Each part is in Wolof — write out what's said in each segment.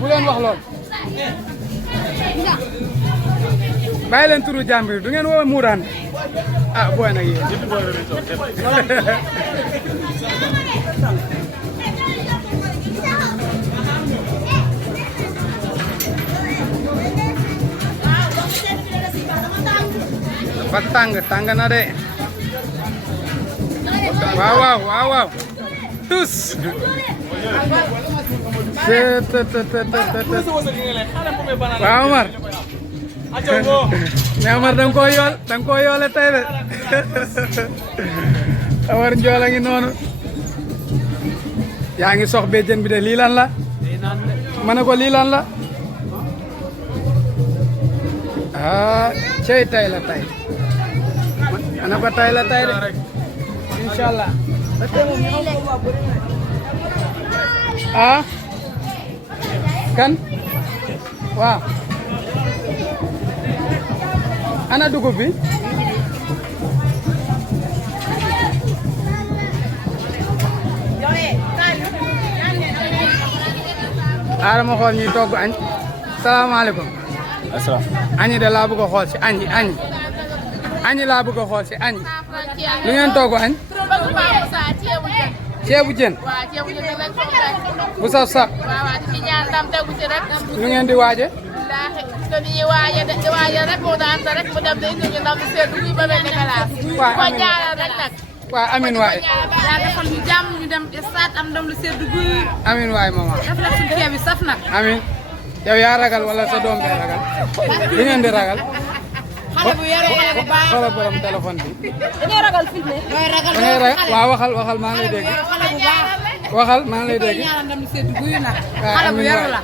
bu leen wax lool bàyyi leen turu jàmbur du ngeen woo muuraan ah booy nag yéen ba tàng na de waaw tous waaw Omar mais Omar da nga koo yoole tey de Omar Njool a ngi noonu yaa ngi sox béjjën bi de lii lan la ma ne ko lii lan la ah cey tay la tay ma ne ko tay la tay de inshallah ah kan waaw ana dugub bi ara ma xool ñuy togg añ salaamaaleykum asalaam añi de laa bëgg a xool si añi laa bëgg a xool si añi lu ngeen togg añ ceebu jën bu saf saf lu ngeen di waaje dañuy waaje rek mu daan rek mu dem day ñu ndam sedd buy ba mel ni galaas ko ñaanal rek nag waaw amin waay yaa defal ñu jàmm ñu dem stade am ndam lu sedd guy amin waay mama def la suñu ceeb bi saf nag amin yow yaa ragal wala sa doom bee ragal li ngeen di ragal xale bu yore xale bu baax xoolal borom téléphone bi dañuy ragal filmé mooy ragal waaw waxal maa ngi lay dégg xale bu baax waxal maa ngi lay dégg ñaanal ndam lu sedd guy nag waaw xale bu amin yaru waay la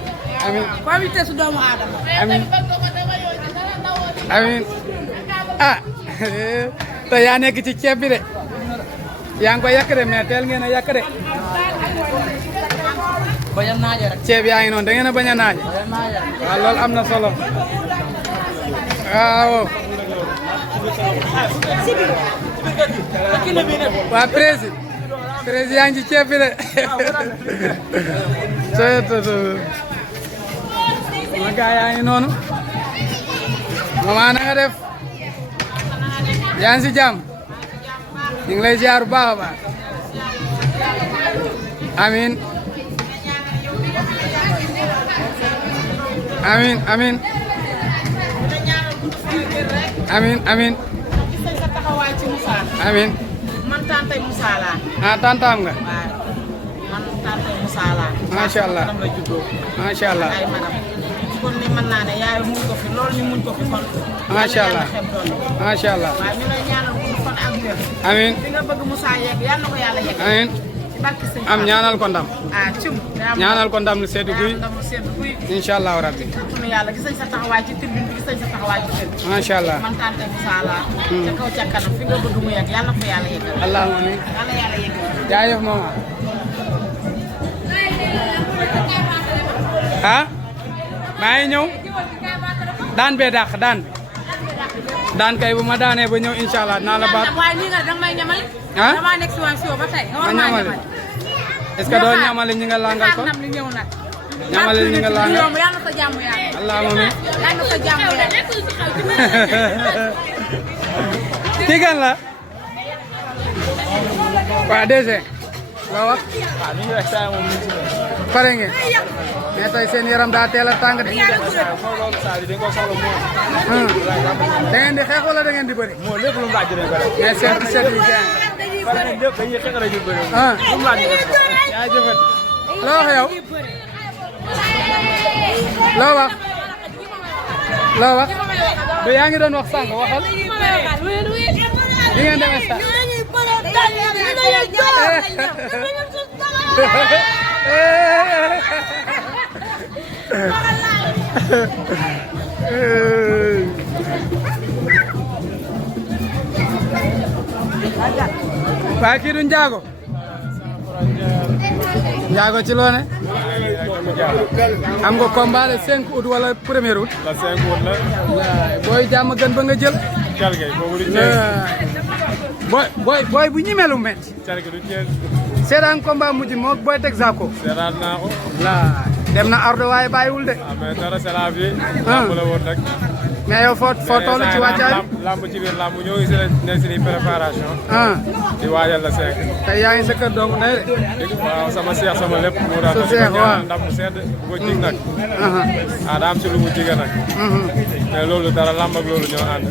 amin ko invité su doomu aadama amin amin ah te yaa nekk ci ceeb bi de yaa ngi ko yàq de mais teel ngeen a yàq de bañ a naaje rek ceeb yaa ngi noonu da ngeen a bañ a naaje waaw loolu am na solo waaw waa président yaa ngi ci ceeb bi de ma gaa yaa ngi noonu maman na nga def yaa ngi si jàmm ñu ngi lay ziar bu baax a baax amin amin amin amin amin amin man tantay Moussa laa ah tantaam nga man tantay Moussa laa macha allah macha allah ay manam kon ni mën naa ne yaay muñ ko fi loolu ñu muñ ko fi kon macha allah macha allah waaye ñu lay ñaanal ko fan ak wér amin fi nga bëgg Moussa yegg yàlla na ko yàlla yegg amin ci barke sëñ am ñaanal ko ndam ah cum ñaanal ko ndam lu seddu guy ndam lu sedd guy incha allahu rabbi sunu yàlla gis nañ sa taxawaay ci tribune bi gis nañ sa taxawaay ci kër macha allah man tantay Moussa laa ca kaw ca kanam fi nga bëgg mu yegg yàlla na ko yàlla yeggal allahumma amin yàlla yàlla yeggal jaajëf mama ah maa ngi ñëw daan bee dàq daan kay bu ma daanee ba ñëw incha allah naa la baat waaye nii nga danga may ñamal ah dama nekk si waan si ba tey nga war ma maa ñamale ñamal est-ce que doo ñamale ñi nga langal ko nam li ñëw nag ñamale ñi nga langal yomb yàlla na sa jàmm yàlla allahumma amin yàlla na sa jàmm yàlla kii kan la waa DG la wax pare ngeen mais tey seen yaram daa teel a tàng de da ngeen di xeex wala da ngeen di bëri mais seen set yi gën ah yaa jëfat loo wax yow loo wax du yaa ngi doon wax sànq waxal di ngeen demee sax waa kii du Njaago Njaago ci loone am nga combat le 5 août wala 1er août la 5 août la booy jàmm gën ba nga jël boy bu ñimelu metti carki du Thiès seetaan combat mujj moo boy teg Zarko seetaan naa ko la dem na ardo waaye bàyyiwul de mais dara c'est la vie lamb la woon rek mais yow foo toll ci wàccaay lamb ci biir lamb ñoo ngi si ne si préparation di waajal la seek tey yaa ngi sa kër doomu ndey de waaw sama seex sama lépp mu daan sa seex waaw ndam mu sedd bu ko jig nag daa am ci lu mu jige nag mais loolu dara lamb ak loolu ñoo ànd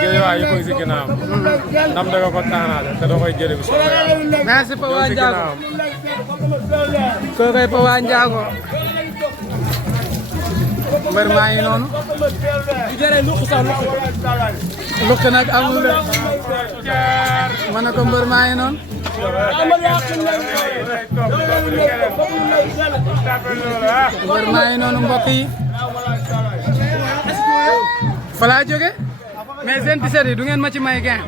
géej waay yëpp a ngi si ginnaaw ndam da nga ko taanaale te doo koy jëlee bu soobee merci Papa Ndiago kookoy Papa Ndiago mbër maa ngi noonu lukk nag amul de ma ne ko mbër maa ngi noonu mbër maa ngi noonu mbokk yi fa laa jóge mais seen t-shirt yi du ngeen ma ci may gain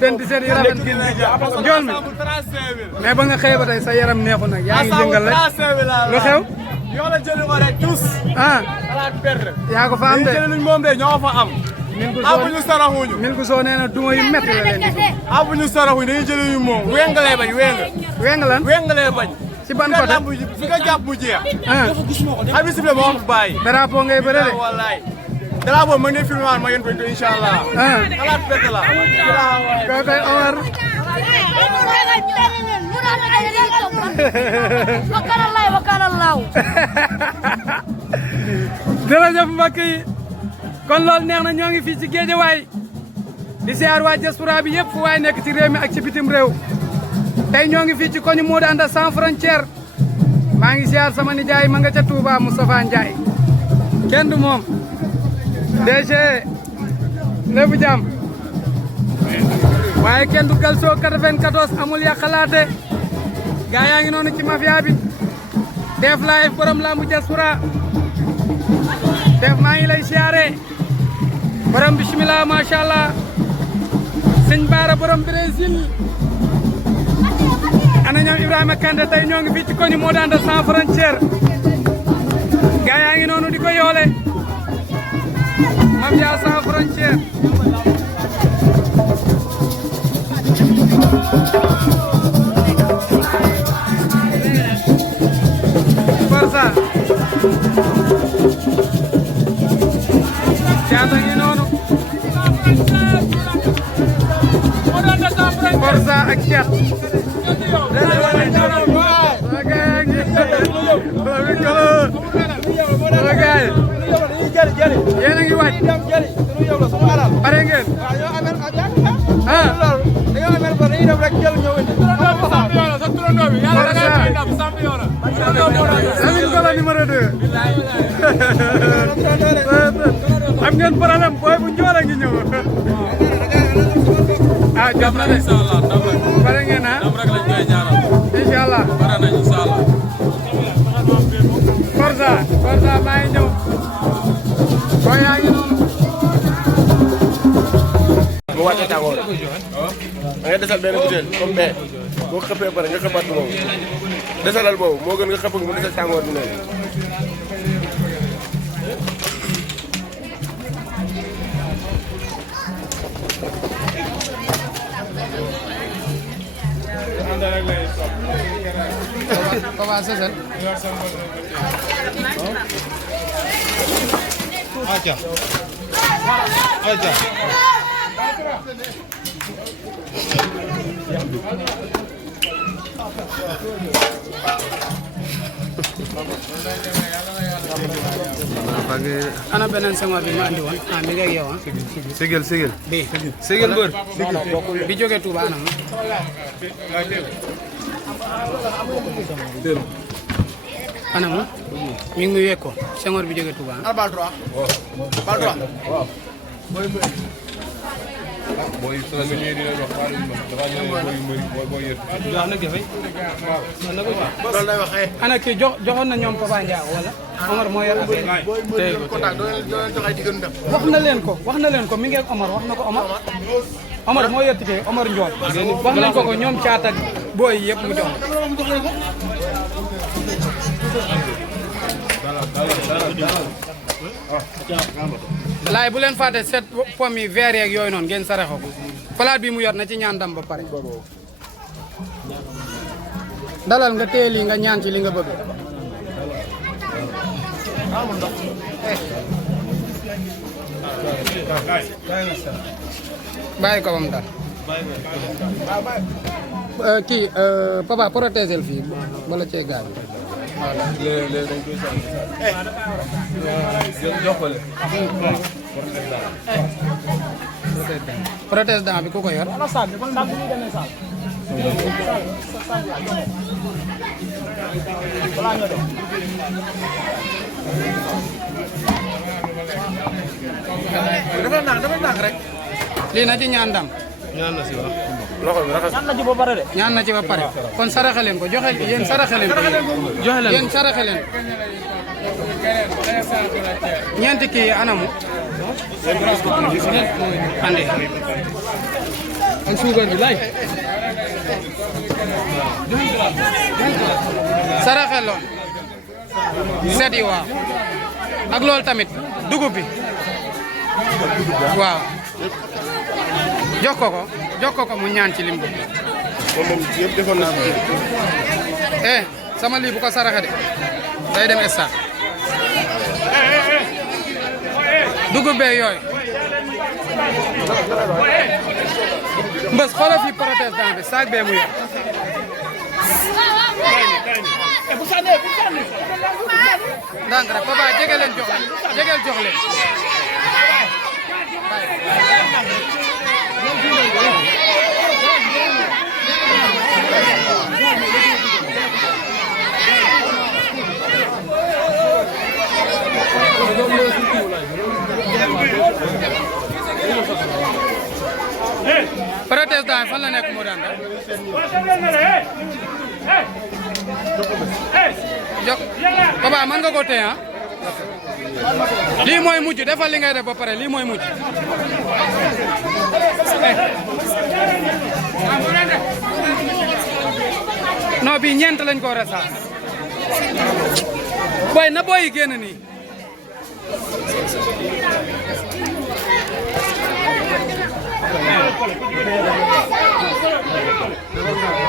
seen t-shirt yi rafet njool mi mais ba nga xëy ba tey sa yaram neexu nag yaa ngi jëngal rek lu xew yoo la jëli ko rek tous. xalaat perte. yaa ko fa am de luñ moom de ñoo fa am. abuñu saraxuñu. Milku Sow nee na duma yu métti la leen di. abuñu saraxuñu dañuy jëli ñu moom. weng lay bañ weng. weng lan weng lay bañ. ci ban côté fi nga jàpp mu jeex. xam nga sifflet moo wax bàyyi. drapeau ngay bëre de. wallaay. drapeau ma ngeen filmé ma ngeen bëgg incha allah. xalaat perte la. kookoy Omar. jërëjëf mbokk yi kon loolu neex na ñoo ngi fii ci Géejawaay di siyaar waa diaspora bi yëpp fu waay nekk ci réew mi ak ci bitim réew tey ñoo ngi fii ci koñu Modou Anta sans frontière maa ngi siyaar sama nijaay ma nga ca Touba Moustapha Ndiaye kenn du moom DG lébu jàmm waaye kenn du Galso 94 amul ya xalaate gaa yaa ngi noonu ci mafia bi def live borom lambu diaspora def maa ngi lay siyaare borom bismillah macha allah sëñ Baara borom Brésil ana ñoom Ibrahima Kande tey ñoo ngi fii ci koñu Modou Anta sans frontière gaa yaa ngi noonu di ko yoole mafia sans frontière Forza Caata ngi noonu Forza ak Caat yéen a ngi waaj pare ngeen Lamine Golo numéro 2 am ngeen problème booy bu njool a ngi ñëw jot na de pare ngeen inshallah Forza maa ngi ñëw booy yaa ngi noonu bu wàccee tàngoor da ngay desal benn butéel comme bee boo xëppee pare nga xëppaat moom desalal boobu moo gën nga xëpp mu desal tàngoor bi noonu. Papa Sessène aja aja ana beneen semence bi ma andi woon mi ngi ak yow sigil bi sigil bër bi jóge Touba anam anam mi ngi muy wekko Senghor bi jóge Touba bal droit bal droit booy soo ñëwee dina wax dafa loolu lay wax ana kii joxoon na ñoom Papa Ndiago wala Omar moo yor tey contact doo leen joxe di gën dem. wax na leen ko mi ngi ak Omar wax na ko Omar moo yor tike Omar Ndiol wax nañ ko ñoom caat ak booy yëpp mu jox laay bu leen fàtte set pomme yi verre yeeg yooyu noonu ngeen saraxo ko palaat bi mu yor na ci ñaan ndam ba pare dalal nga téye lii nga ñaan ci li nga bëgg bàyyi ko bam dal kii papa protéger fii bala cee gaañ voilà léeg-léeg dañ koy sànni. jox ko leen. protège dent bi ku ko yor. dafa nànk rek. lii na ci ñaan ndam. ñaan na si wax. loxo bi raxas. ñaan na ci ba pare kon saraxe leen ko joxe yéen saraxe leen ko yéen saraxe leen ñeenti kii anamu andi ak suukar bi lay saraxe loon set yi waaw ak loolu tamit dugub bi waaw jox ko ko mu ñaan ci limbu moom yëpp defoon naa ko. sama lii bu ko saraxe de day dem stade dugub bee yooyu mbës xoolal fii protestant bi saag bee mu yor ndànk rek papa jege leen jox leen protestant fan la nekk moo daan jox papa mën nga ko téye ah lii mooy mujj defal li ngay def ba pare lii mooy mujj non bii ñeent lañ ko war a sax boy na boy yi génn nii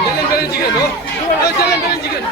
jëleen beneen jigéen doo jëleen beneen jigéen